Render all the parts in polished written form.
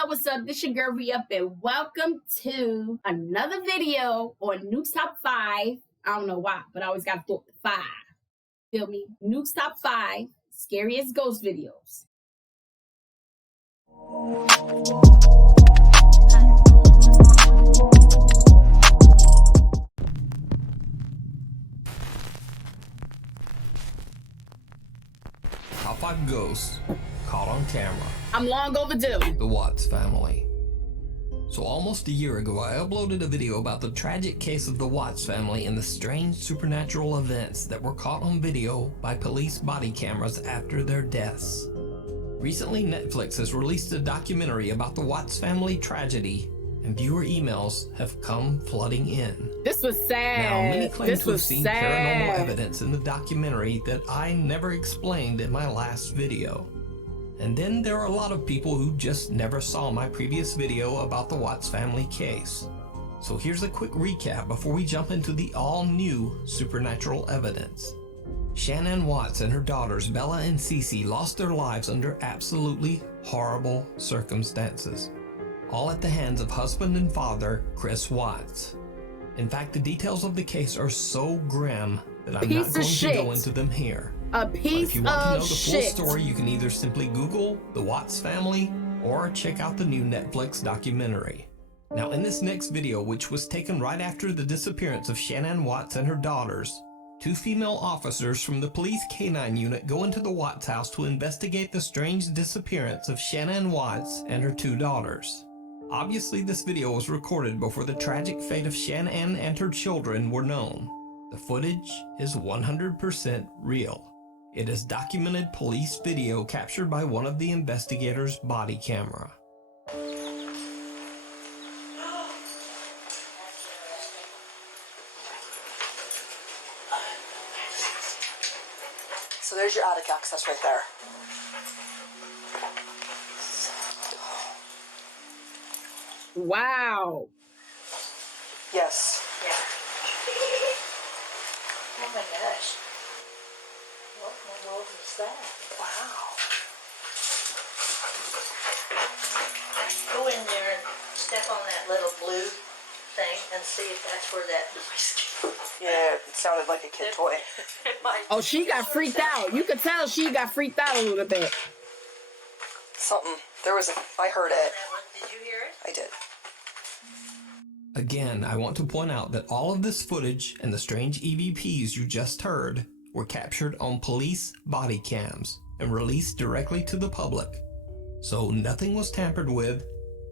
know what's up. This your girl Re-Up, and welcome to another video on Nukes Top 5. I don't know why, but I always got to throw the 5. Feel me? Nukes Top 5 Scariest Ghost Videos. Top 5 ghosts caught on camera. I'm long overdue. The Watts family. So almost a year ago, I uploaded a video about the tragic case of the Watts family and the strange supernatural events that were caught on video by police body cameras after their deaths. Recently, Netflix has released a documentary about the Watts family tragedy, and viewer emails have come flooding in. This was sad. Now, many claim to have seen sad. paranormal evidence in the documentary that I never explained in my last video. And then there are a lot of people who just never saw my previous video about the Watts family case. So here's a quick recap before we jump into the all-new supernatural evidence. Shanann Watts and her daughters Bella and Cece lost their lives under absolutely horrible circumstances, all at the hands of husband and father Chris Watts. In fact, the details of the case are so grim that I'm not going to go into them here. But if you want to know the full story, you can either simply Google the Watts family or check out the new Netflix documentary. Now, in this next video, which was taken right after the disappearance of Shanann Watts and her daughters, 2 female officers from the police K-9 unit go into the Watts house to investigate the strange disappearance of Shanann Watts and her 2 daughters. Obviously, this video was recorded before the tragic fate of Shanann and her children were known. The footage is 100% real. It is documented police video captured by one of the investigators' body camera. So there's your attic access right there. Wow. Yes. Yeah. Oh my gosh. What in the world is that? Wow. Go in there and step on that little blue thing and see if that's where that noise came. Yeah, it sounded like a kid toy. Oh, she got freaked out. You could tell she got freaked out a little bit. Something. I heard it. Did you hear it? I did. Again, I want to point out that all of this footage and the strange EVPs you just heard were captured on police body cams and released directly to the public. So nothing was tampered with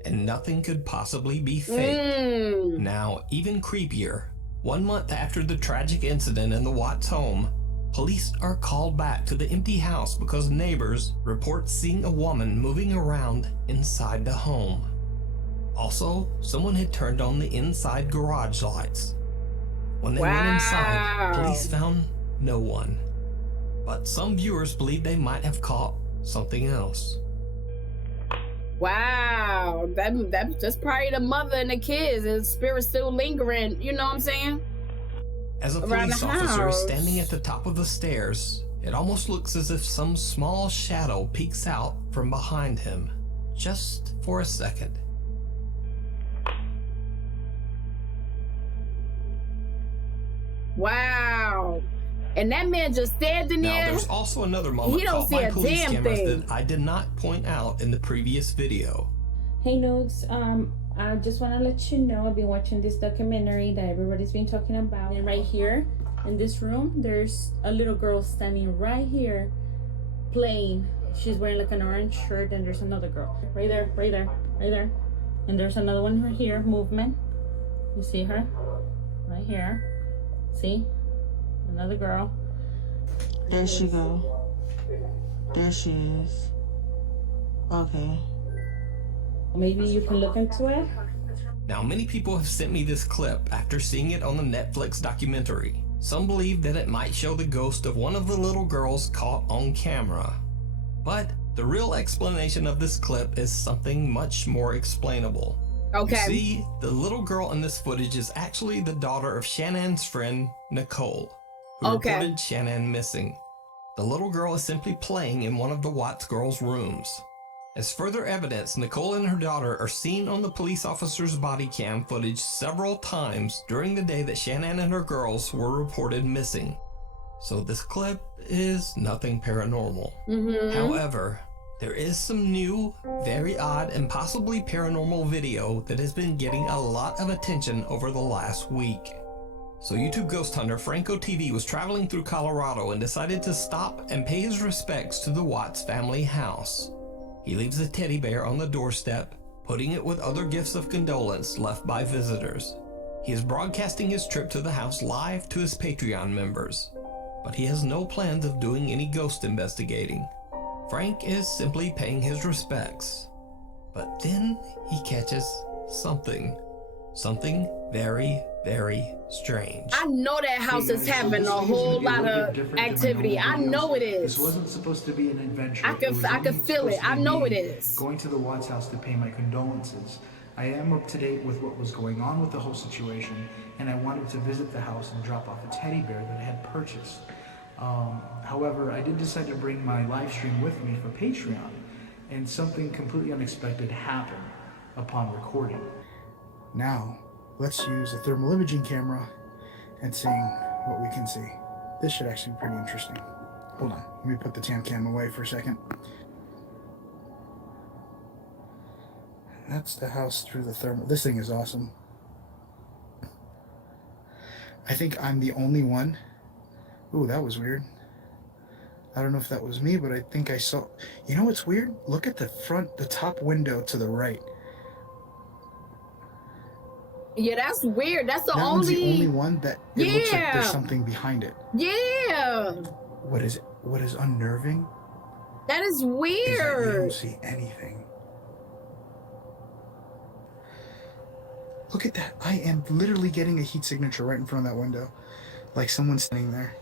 and nothing could possibly be fake. Now, even creepier, 1 month after the tragic incident in the Watts home, police are called back to the empty house because neighbors report seeing a woman moving around inside the home. Also, someone had turned on the inside garage lights. When they went inside, police found no one. But some viewers believe they might have caught something else. Wow. That's probably the mother and the kids. The spirit's still lingering. You know what I'm saying? As a police officer is standing at the top of the stairs, it almost looks as if some small shadow peeks out from behind him, just for a second. Wow. And that man just standing there. Now, there's also another moment caught by police cameras that I did not point out in the previous video. Hey Nukes, I just want to let you know I've been watching this documentary that everybody's been talking about. And right here in this room, there's a little girl standing right here playing. She's wearing like an orange shirt, and there's another girl right there, right there, right there. And there's another one right here, movement. You see her? Right here. See? Another girl. There she go. There she is. Okay. Maybe you can look into it. Now, many people have sent me this clip after seeing it on the Netflix documentary. Some believe that it might show the ghost of one of the little girls caught on camera. But the real explanation of this clip is something much more explainable. Okay. You see, the little girl in this footage is actually the daughter of Shanann's friend, Nicole, who reported Shanann missing. The little girl is simply playing in one of the Watts girls' rooms. As further evidence, Nicole and her daughter are seen on the police officer's body cam footage several times during the day that Shannon and her girls were reported missing. So this clip is nothing paranormal. However, there is some new, very odd, and possibly paranormal video that has been getting a lot of attention over the last week. So YouTube ghost hunter Franco TV was traveling through Colorado and decided to stop and pay his respects to the Watts family house. He leaves a teddy bear on the doorstep, putting it with other gifts of condolence left by visitors. He is broadcasting his trip to the house live to his Patreon members, but he has no plans of doing any ghost investigating. Frank is simply paying his respects. But then he catches something very, very strange. I know that house is having a whole lot of activity. I know it is. This wasn't supposed to be an adventure. I could feel it. I know it is. Going to the Watts house to pay my condolences. I am up to date with what was going on with the whole situation, and I wanted to visit the house and drop off a teddy bear that I had purchased. However, I did decide to bring my live stream with me for Patreon, and something completely unexpected happened upon recording. Now, let's use a thermal imaging camera and see what we can see. This should actually be pretty interesting. Hold on, let me put the cam away for a second. That's the house through the thermal. This thing is awesome. I think I'm the only one. Ooh, that was weird. I don't know if that was me, but I think I saw... You know what's weird? Look at the top window to the right. Yeah, that's weird. That's the one's the only one that it looks like there's something behind it. Yeah. What is it? What is unnerving? That is Is that you weird. don't see anything. Look at that. I am literally getting a heat signature right in front of that window. Like someone's standing there.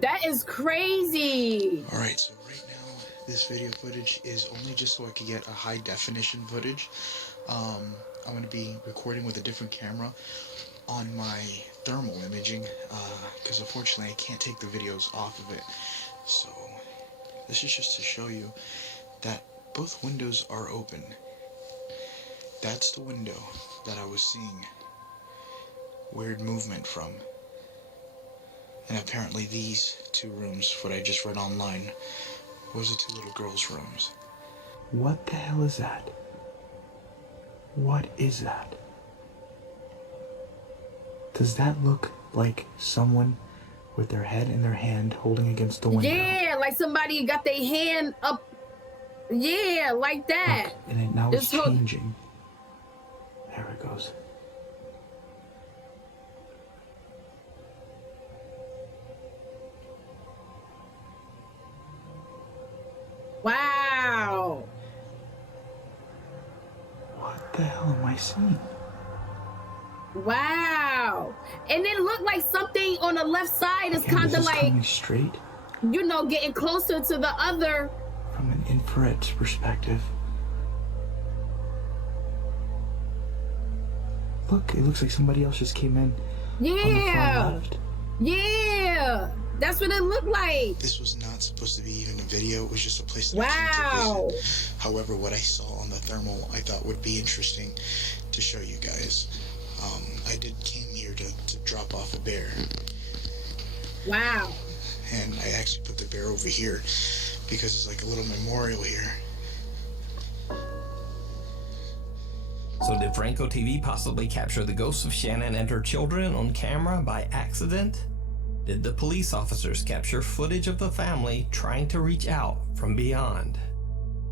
That is crazy. Alright, so right now, this video footage is only just so I can get a high definition footage. I'm going to be recording with a different camera on my thermal imaging, because unfortunately I can't take the videos off of it. So, this is just to show you that both windows are open. That's the window that I was seeing weird movement from. And apparently these two rooms, what I just read online, was the two little girls' rooms. What the hell is that? What is that? Does that look like someone with their head in their hand holding against the window? Yeah, like somebody got their hand up. Yeah, like that. Look, and it now is changing. There it goes. Wow. What the hell am I seeing? Wow. And it looked like something on the left side is kind of like, coming straight you know, getting closer to the other. from an infrared perspective. Look, it looks like somebody else just came in. Yeah. On the far left. Yeah. That's what it looked like. This was not supposed to be even a video. It was just a place that Wow. I came to visit. However, what I saw on the thermal, I thought would be interesting to show you guys. I came here to drop off a bear. Wow. And I actually put the bear over here because it's like a little memorial here. So did Franco TV possibly capture the ghosts of Shannon and her children on camera by accident? Did the police officers capture footage of the family trying to reach out from beyond?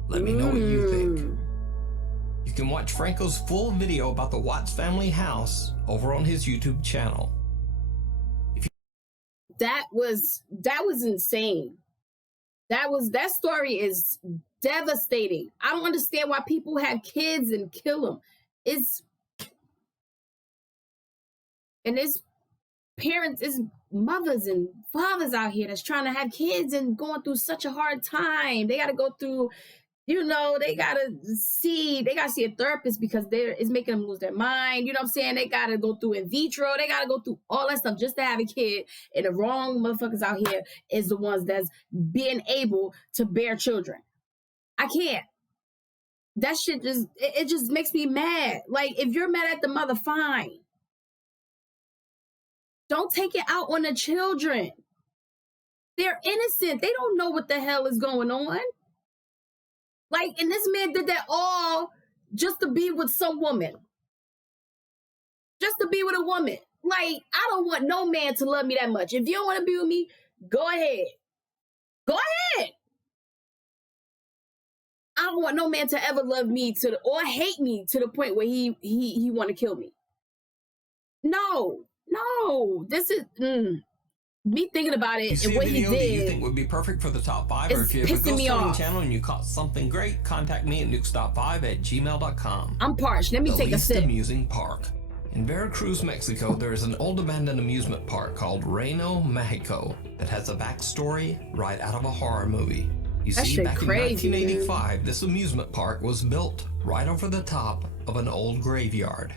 Let me know what you think. You can watch Franco's full video about the Watts family house over on his YouTube channel. That was insane. That story is devastating. I don't understand why people have kids and kill them. It's parents, it's mothers and fathers out here that's trying to have kids and going through such a hard time. They got to go through, you know, they got to see a therapist because it's making them lose their mind. You know what I'm saying? They got to go through in vitro. They got to go through all that stuff just to have a kid. And the wrong motherfuckers out here is the ones that's being able to bear children. I can't. that shit just, it just makes me mad. Like, if you're mad at the mother, fine. Don't take it out on the children. They're innocent. They don't know what the hell is going on. Like, and this man did that all just to be with some woman. Just to be with a woman. Like, I don't want no man to love me that much. If you don't want to be with me, go ahead. Go ahead. I don't want no man to ever love me or hate me to the point where he want to kill me. No. This is me thinking about it and what he did. That you think would be perfect for the top 5, or if you have a ghost hunting channel and you caught something great, contact me at nukes.5@gmail.com. I'm parched. Let me take a sip. The least amusing park. In Veracruz, Mexico, there is an old abandoned amusement park called Reno, Mexico that has a backstory right out of a horror movie. You see, back in 1985, this amusement park was built right over the top of an old graveyard.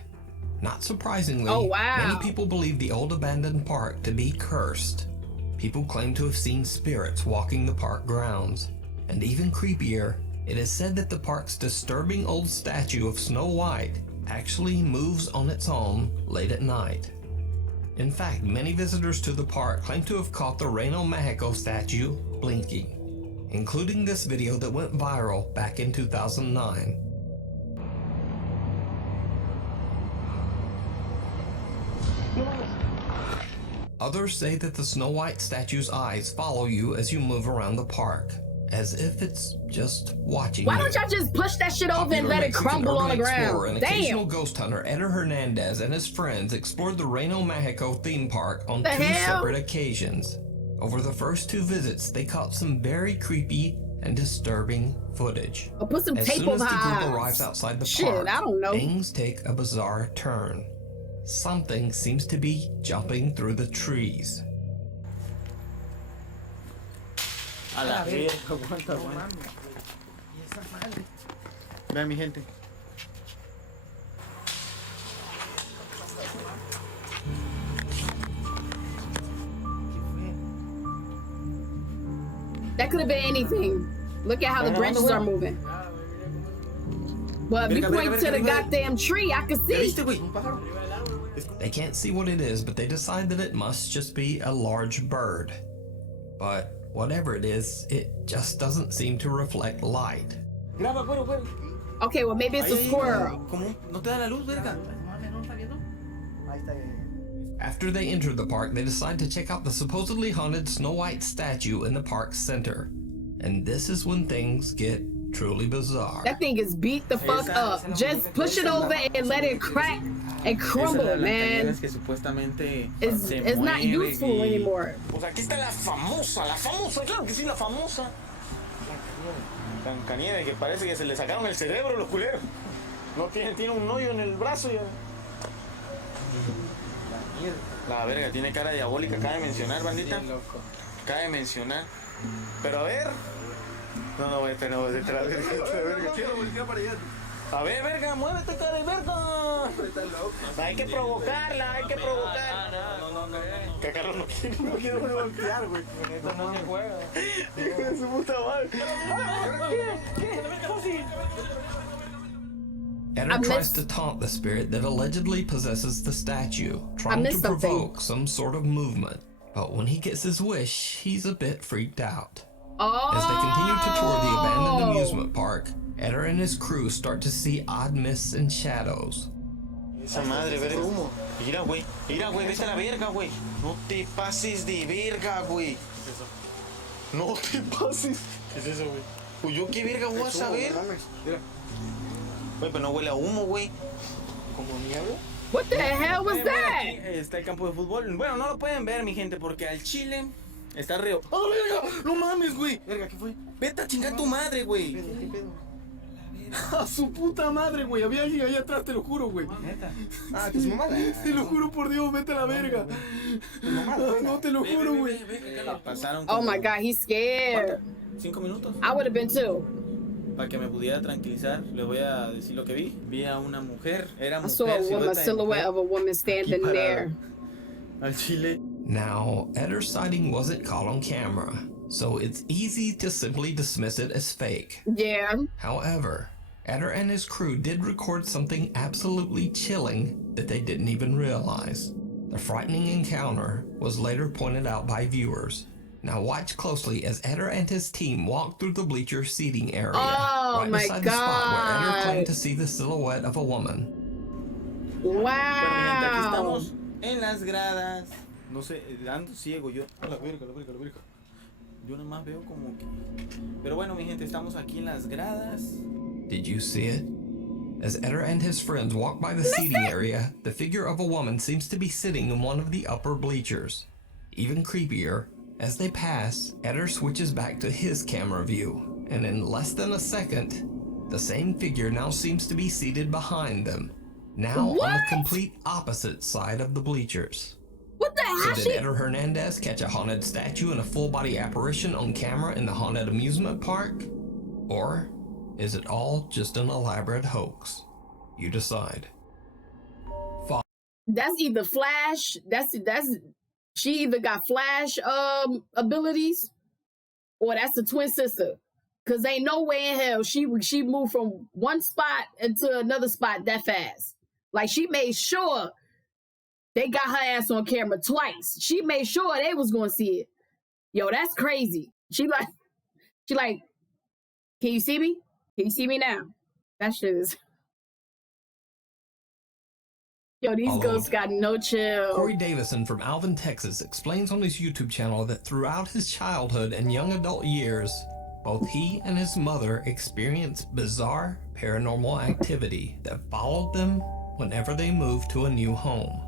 Not surprisingly, many people believe the old abandoned park to be cursed. People claim to have seen spirits walking the park grounds. And even creepier, it is said that the park's disturbing old statue of Snow White actually moves on its own late at night. In fact, many visitors to the park claim to have caught the Reno, Mexico statue blinking, including this video that went viral back in 2009. Others say that the Snow White statue's eyes follow you as you move around the park, as if it's just watching you. Why don't y'all just push that shit over and let it crumble on the ground? An occasional ghost hunter, Eder Hernandez, and his friends explored the Reno, Mexico theme park on 2 separate occasions. Over the first 2 visits, they caught some very creepy and disturbing footage. I'll put some tape over her eyes. As soon as the group arrives outside the park, I don't know. Things take a bizarre turn. Something seems to be jumping through the trees. A la verga, aguanta. Vean mi gente. That could have been anything. Look at how the branches are moving. But if you point to the goddamn tree, I can see. They can't see what it is, but they decide that it must just be a large bird. But whatever it is, it just doesn't seem to reflect light. Okay, well maybe it's a squirrel. After they enter the park, they decide to check out the supposedly haunted Snow White statue in the park's center. And this is when things get truly bizarre. That thing is beat the fuck up. Just push it over and let it crack and crumble, man. It's not useful anymore. Pues aquí está la famosa, claro que sí, la famosa. Blancanieves, que parece que se le sacaron el cerebro los culeros. No tiene un hoyo en el brazo ya. La verga, tiene cara diabólica, cabe mencionar, bandita. Cabe mencionar. Pero a ver. No, este no, este la verga. Quiero voltear para allá. A ver, verga, muévete, cara de verga. Hay que provocarla, hay que provocar. No. Que Carlos no quiere voltear, güey. Esto no se juega. Hijo de su puta madre. ¿Qué? Eder tries to taunt the spirit that allegedly possesses the statue, trying to provoke some sort of movement. But when he gets his wish, he's a bit freaked out. As they continue to tour the abandoned amusement park, Eder and his crew start to see odd mists and shadows. Esa madre, verga. Mira, güey, vete a la verga, güey. No te pases de verga, güey. No te pases. ¿Qué es eso, güey? Pues yo qué verga voy a saber. Güey, pero no huele a humo, güey. ¿Como nieve? What the hell was that? Está el campo de fútbol. Bueno, no lo pueden ver, mi gente, porque al chile está río. ¡Oh, verga! ¡No mames, güey! Verga, ¿qué fue? Vete a chingar tu madre, güey. ¿Qué pedo? A su puta madre, güey. Había alguien ahí atrás, te lo juro, güey. ¿Neta? Ah, que es mamada. Te lo juro por Dios, vete a la verga. No, te lo juro, güey. Pasaron. Oh my God, he's scared. 5 minutos. I would have been too. Para que me pudiera tranquilizar, les voy a decir lo que vi. Vi a una mujer. Era mujer. I saw a silhouette of a woman standing there. Al chile. Now, Eder's sighting wasn't caught on camera, so it's easy to simply dismiss it as fake. Yeah. However, Eder and his crew did record something absolutely chilling that they didn't even realize. The frightening encounter was later pointed out by viewers. Now watch closely as Eder and his team walk through the bleacher seating area, right beside the spot where Eder claimed to see the silhouette of a woman. Bueno, mi gente, aquí Wow. estamos en las gradas. No sé, ando ciego yo. A la verga, la verga, la verga. Yo nada más veo como que... Pero bueno, mi gente, estamos aquí en las gradas. Did you see it? As Eder and his friends walk by the seating area, the figure of a woman seems to be sitting in one of the upper bleachers. Even creepier, as they pass, Eder switches back to his camera view, and in less than a second, the same figure now seems to be seated behind them, now on the complete opposite side of the bleachers. What the hell? So did Eder Hernandez catch a haunted statue and a full-body apparition on camera in the haunted amusement park? Or is it all just an elaborate hoax? You decide. That's either Flash. That's she either got Flash abilities, or that's the twin sister. Cause ain't no way in hell she moved from one spot into another spot that fast. Like she made sure they got her ass on camera twice. She made sure they was gonna see it. Yo, that's crazy. She like, can you see me? Can you see me now? That shit is. Yo, these ghosts got no chill. Corey Davison from Alvin, Texas explains on his YouTube channel that throughout his childhood and young adult years, both he and his mother experienced bizarre paranormal activity that followed them whenever they moved to a new home.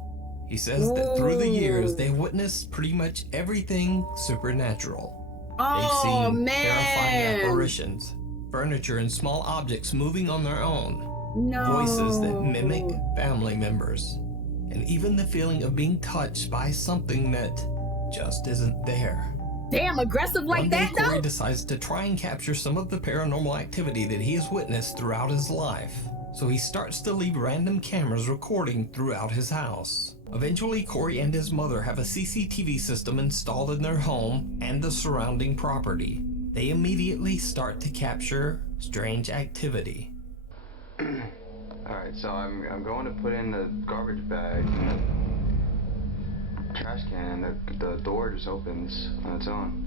He says that through the years, they witnessed pretty much everything supernatural. They've seen terrifying apparitions, furniture and small objects moving on their own, voices that mimic family members, and even the feeling of being touched by something that just isn't there. Damn, aggressive like that, though? Corey decides to try and capture some of the paranormal activity that he has witnessed throughout his life. So he starts to leave random cameras recording throughout his house. Eventually, Corey and his mother have a CCTV system installed in their home and the surrounding property. They immediately start to capture strange activity. Alright, so I'm going to put in the garbage bag in the trash can, and the door just opens on its own.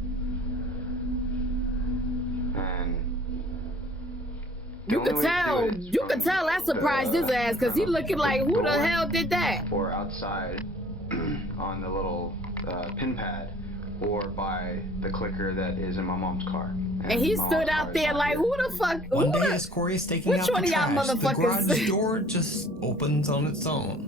And you could tell that surprised his ass, because he looking like, who the hell did that? Or outside on the little pin pad, or by the clicker that is in my mom's car. And he stood out there like, who the fuck? One day as Corey is taking out the trash, the garage door just opens on its own.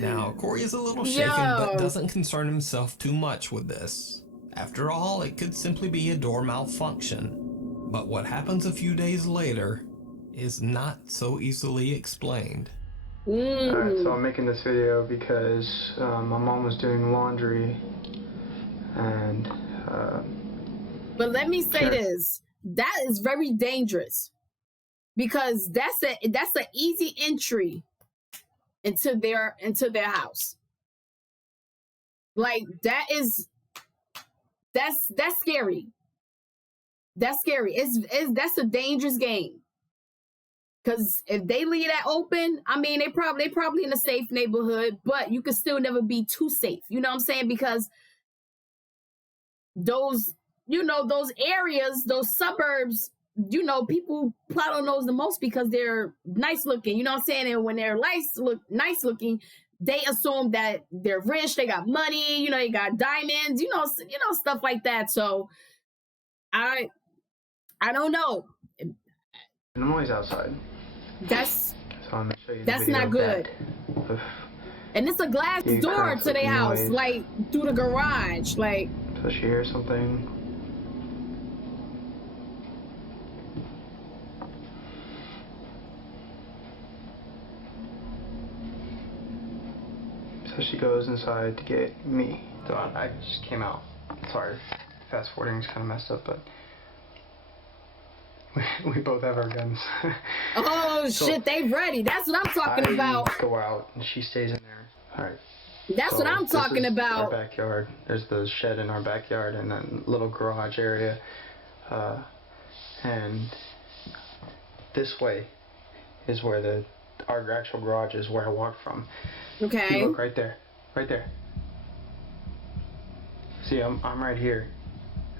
Now, Corey is a little shaken, but doesn't concern himself too much with this. After all, it could simply be a door malfunction. But what happens a few days later is not so easily explained. Alright, so I'm making this video because my mom was doing laundry, and but let me say this, that is very dangerous, because that's an easy entry into their house. Like that's scary. That's scary. That's a dangerous game. Because if they leave that open, I mean, they probably in a safe neighborhood, but you could still never be too safe. You know what I'm saying? Because those areas, those suburbs, people plot on those the most because they're nice looking. You know what I'm saying? And when they're nice looking, they assume that they're rich, they got money, they got diamonds, stuff like that. So I don't know. I'm always outside. That's so I'm gonna show you that's not good. And it's a glass door to their house, noise. like through the garage, like. So she hears something. So she goes inside to get me. So I just came out. Sorry, fast forwarding is kind of messed up, but we both have our guns. Oh shit, they ready. That's what I'm talking about. I go out and she stays in there. All right. That's what I'm talking about. Our backyard. There's the shed in our backyard and then little garage area, and this way is where our actual garage is, where I walked from. Okay. You look right there. Right there. See, I'm right here.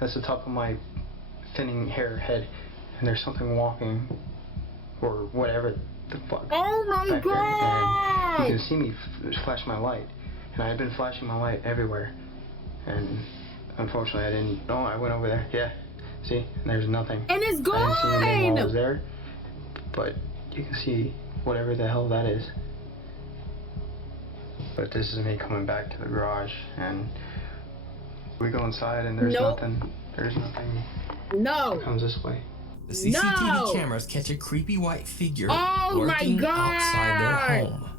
That's the top of my thinning hair head. And there's something walking, or whatever the fuck. Oh my back there. god! And you can see me flash my light. And I've been flashing my light everywhere. And unfortunately I didn't. No, I went over there. Yeah. See? And there's nothing. And it's I didn't see anything while I was gone! there. But you can see whatever the hell that is. But this is me coming back to the garage, and we go inside and there's Nope. nothing. There's nothing. No. Comes this way. The CCTV No! cameras catch a creepy white figure Oh my lurking God! outside their home.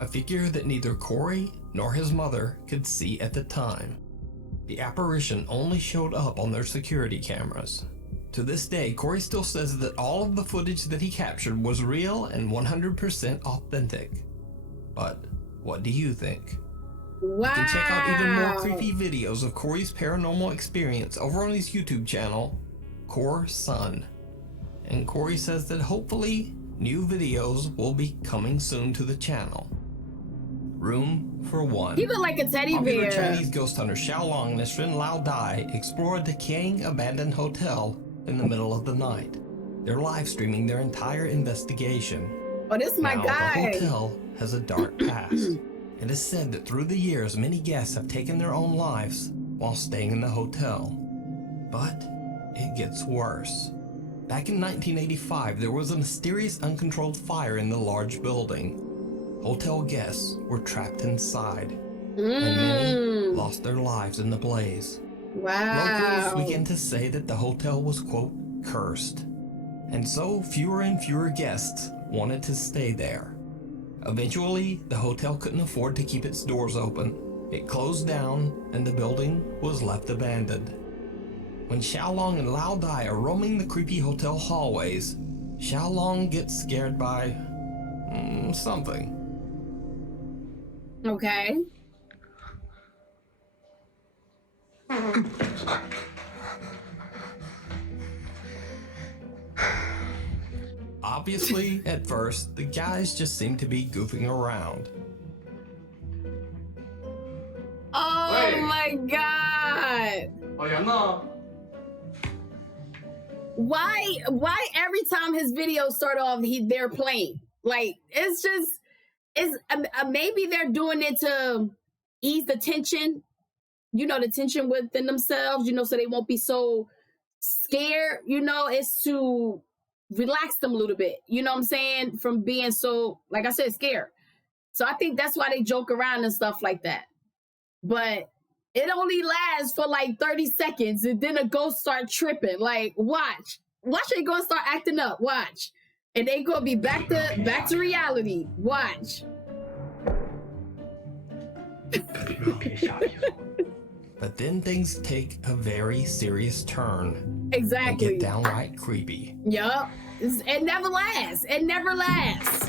A figure that neither Corey nor his mother could see at the time. The apparition only showed up on their security cameras. To this day, Corey still says that all of the footage that he captured was real and 100% authentic. But what do you think? Wow. You can check out even more creepy videos of Corey's paranormal experience over on his YouTube channel, Core Sun. And Corey says that hopefully new videos will be coming soon to the channel. Room for one. He look like a teddy Popular bear. Chinese ghost hunter Xiaolong and his friend Lao Dai explore a decaying abandoned hotel in the middle of the night. They're live streaming their entire investigation. Oh, this is my Now, guy. the hotel has a dark past. It is said that through the years, many guests have taken their own lives while staying in the hotel. But it gets worse. Back in 1985, there was a mysterious uncontrolled fire in the large building. Hotel guests were trapped inside, and many lost their lives in the blaze. Wow. Locals began to say that the hotel was, quote, cursed. And so fewer and fewer guests wanted to stay there. Eventually, the hotel couldn't afford to keep its doors open. It closed down, and the building was left abandoned. When Xiaolong and Lao Dai are roaming the creepy hotel hallways, Xiaolong gets scared by something. Okay. Obviously, at first, the guys just seem to be goofing around. Oh Wait. my god. Oh, yeah, no. Why every time his videos start off they're playing? Like it's maybe they're doing it to ease the tension, the tension within themselves, so they won't be so scared, it's to relax them a little bit, you know what I'm saying, from being so, like I said, scared. So I think that's why they joke around and stuff like that. But it only lasts for like 30 seconds and then a ghost start tripping. Like, watch they gonna start acting up. Watch. And they gonna be back to reality. Watch. But then things take a very serious turn. Exactly. And get downright creepy. Yup. It never lasts. It never lasts.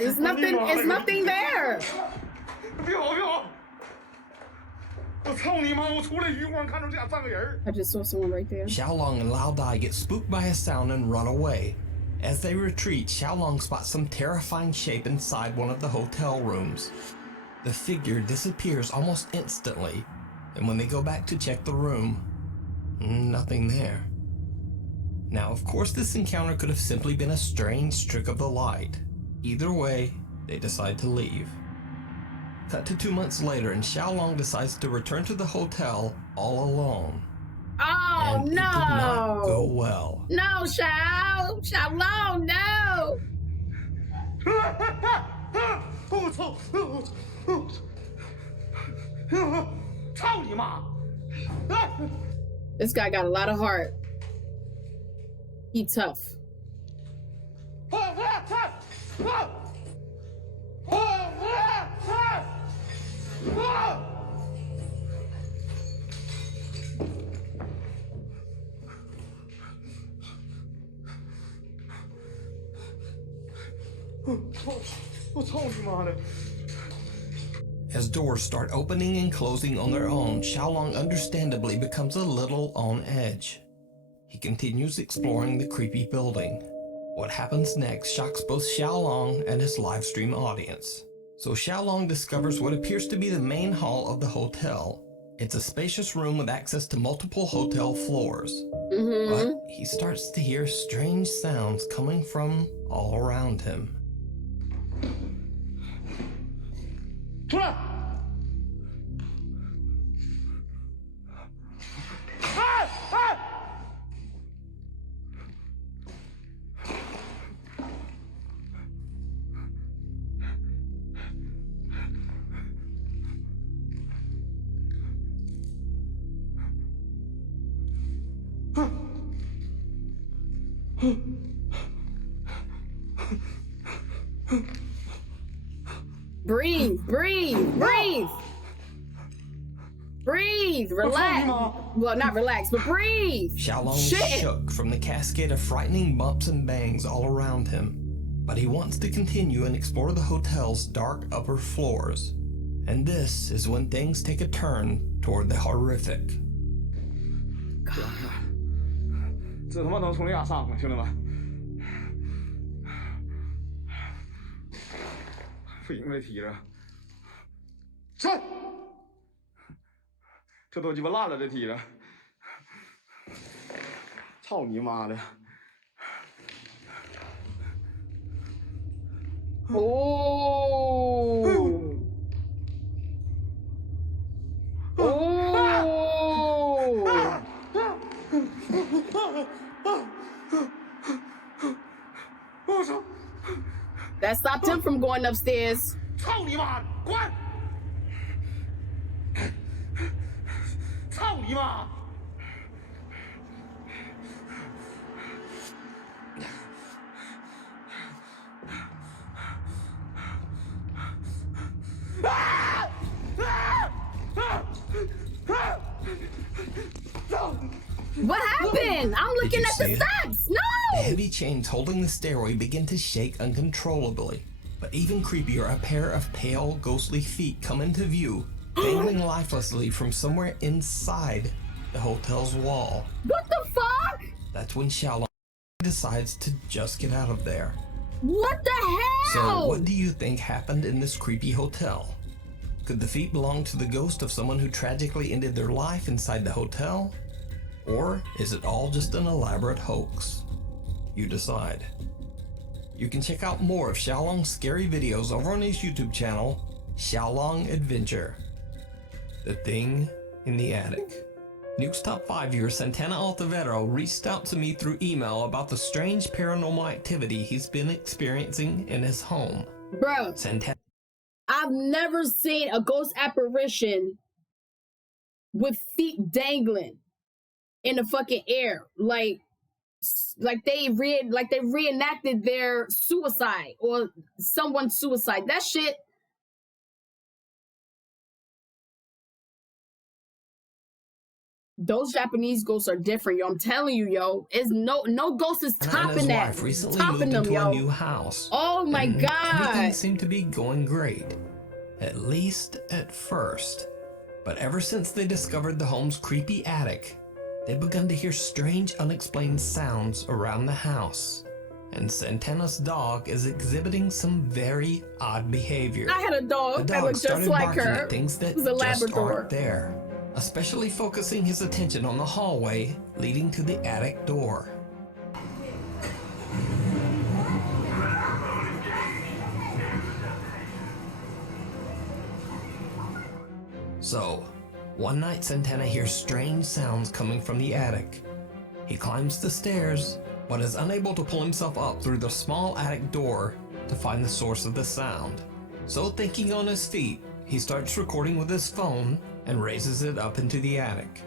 It's nothing there. I just saw someone right there. Xiaolong and Lao Dai get spooked by a sound and run away. As they retreat, Xiaolong spots some terrifying shape inside one of the hotel rooms. The figure disappears almost instantly, and when they go back to check the room, nothing there. Now, of course, this encounter could have simply been a strange trick of the light. Either way, they decide to leave. Cut to 2 months later, and Xiaolong decides to return to the hotel all alone. Oh, And no. it did not go well. No, Xiaolong, no. This guy got a lot of heart. He tough. As doors start opening and closing on their own, Xiaolong understandably becomes a little on edge. He continues exploring the creepy building. What happens next shocks both Xiaolong and his livestream audience. So Xiaolong discovers what appears to be the main hall of the hotel. It's a spacious room with access to multiple hotel floors. But he starts to hear strange sounds coming from all around him. Breathe, breathe, breathe. Breathe, relax. Well, not relax, but breathe. Xiaolong shook from the cascade of frightening bumps and bangs all around him, but he wants to continue and explore the hotel's dark upper floors. And this is when things take a turn toward the horrific. 这他妈能从这俩上吗，兄弟们？不行，这梯子，站！这都鸡巴烂了，这梯子！操你妈的！哦！哦！ That stopped him from going upstairs. 操你妈！滚！操你妈！ What happened? I'm looking at the steps. No! The heavy chains holding the stairway begin to shake uncontrollably. But even creepier, a pair of pale, ghostly feet come into view, dangling lifelessly from somewhere inside the hotel's wall. What the fuck? That's when Xiaolong decides to just get out of there. What the hell? So, what do you think happened in this creepy hotel? Could the feet belong to the ghost of someone who tragically ended their life inside the hotel? Or is it all just an elaborate hoax? You decide. You can check out more of Xiaolong's scary videos over on his YouTube channel, Xiaolong Adventure. The Thing in the Attic. Nuke's Top 5 viewer Santana Altavero reached out to me through email about the strange paranormal activity he's been experiencing in his home. Bro, Santana, I've never seen a ghost apparition with feet dangling in the fucking air. Like they reenacted their suicide or someone's suicide. That shit. Those Japanese ghosts are different, yo. I'm telling you, yo. It's no ghost is topping that. wife recently Topping moved them, into yo. a new house. Oh my and god. Everything seemed to be going great. At least at first. But ever since they discovered the home's creepy attic, they've begun to hear strange, unexplained sounds around the house. And Santana's dog is exhibiting some very odd behavior. I had a dog The that dog looked just started like barking her. at things that It was a just Labrador. aren't there, especially focusing his attention on the hallway leading to the attic door. So, one night Santana hears strange sounds coming from the attic. He climbs the stairs, but is unable to pull himself up through the small attic door to find the source of the sound. So thinking on his feet, he starts recording with his phone and raises it up into the attic.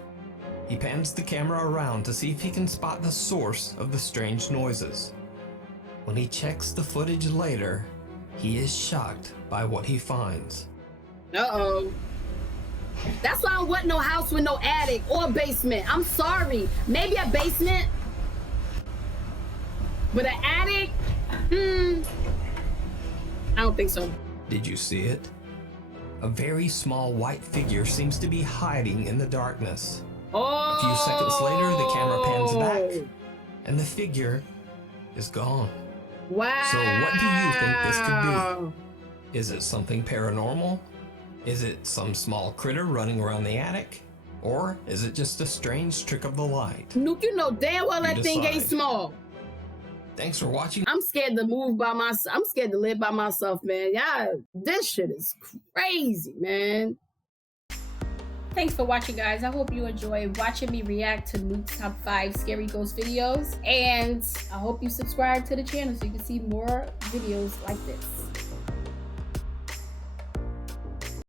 He pans the camera around to see if he can spot the source of the strange noises. When he checks the footage later, he is shocked by what he finds. Uh-oh. That's why I don't want no house with no attic or basement. I'm sorry. Maybe a basement, but an attic? I don't think so. Did you see it? A very small white figure seems to be hiding in the darkness. Oh. A few seconds later, the camera pans back, and the figure is gone. Wow. So what do you think this could be? Is it something paranormal? Is it some small critter running around the attic? Or is it just a strange trick of the light? Nuke, you know damn well that thing ain't small. Thanks for watching. I'm scared to move by myself. I'm scared to live by myself, man. Y'all, this shit is crazy, man. Thanks for watching, guys. I hope you enjoy watching me react to Nuke's Top 5 Scary Ghost videos. And I hope you subscribe to the channel so you can see more videos like this.